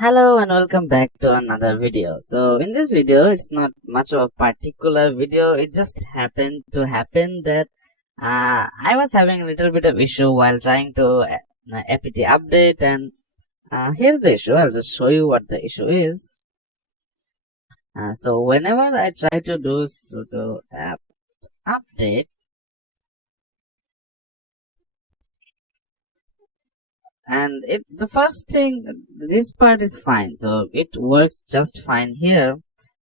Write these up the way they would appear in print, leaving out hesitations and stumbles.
Hello and welcome back to another video. So in this video, it's not much of a particular video. It just happened to happen that I was having a little bit of issue while trying to apt update, and here's the issue. I'll just show you what the issue is. So whenever I try to do sudo apt update, and the first thing, this part is fine, so it works just fine here.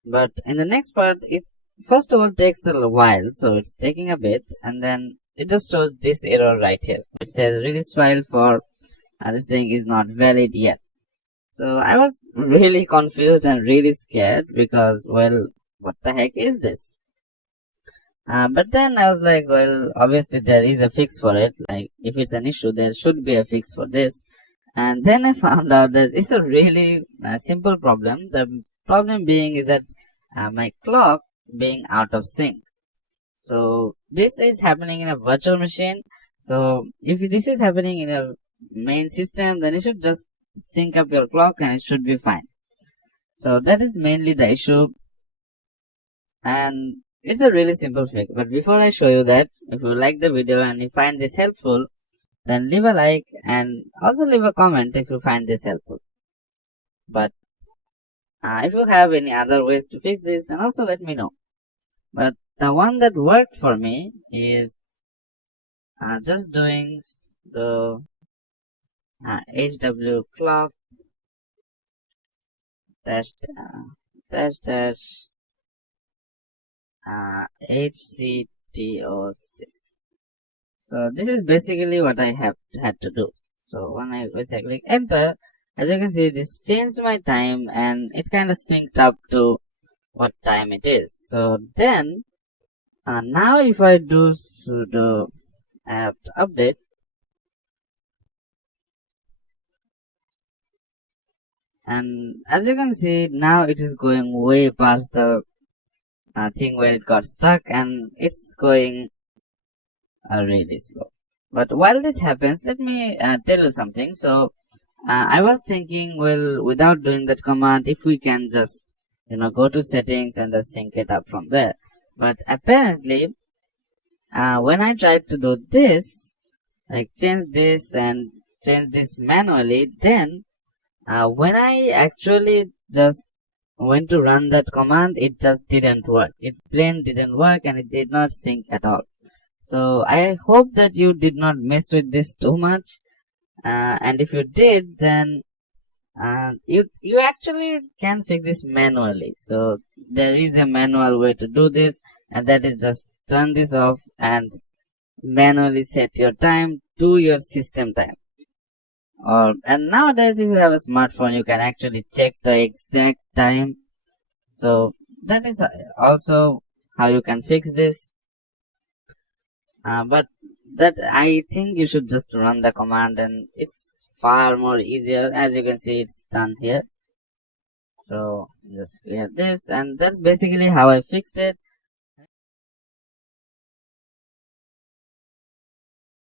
But in the next part, it first of all takes a while, so it's taking a bit, and then it just shows this error right here, which says release file for this thing is not valid yet. So I was really confused and really scared because, well, what the heck is this? But then I was like, well, obviously there is a fix for it. Like, if it's an issue, there should be a fix for this. And then I found out that it's a really simple problem. The problem being is that my clock being out of sync. So this is happening in a virtual machine. So if this is happening in a main system, then you should just sync up your clock and it should be fine. So that is mainly the issue. And it's a really simple fix. But before I show you that, if you like the video and you find this helpful, then leave a like and also leave a comment if you find this helpful. But if you have any other ways to fix this, then also let me know. But the one that worked for me is just doing the HW clock dash HCTO6. So this is basically what I had to do. So when I click enter, as you can see, this changed my time and it kind of synced up to what time it is. So then now if I do sudo apt update, and as you can see, now it is going way past the thing where it got stuck, and it's going really slow. But while this happens, let me tell you something. So I was thinking, well, without doing that command, if we can just go to settings and just sync it up from there. But apparently when I tried to do this, like change this and change this manually, then when I actually just went to run that command, it just didn't work. It plain didn't work and it did not sync at all. So I hope that you did not mess with this too much, and if you did, then you actually can fix this manually. So there is a manual way to do this, and that is just turn this off and manually set your time to your system time. And nowadays, if you have a smartphone, you can actually check the exact time. So that is also how you can fix this. But that I think you should just run the command, and it's far more easier. As you can see, it's done here. So just clear this, and that's basically how I fixed it.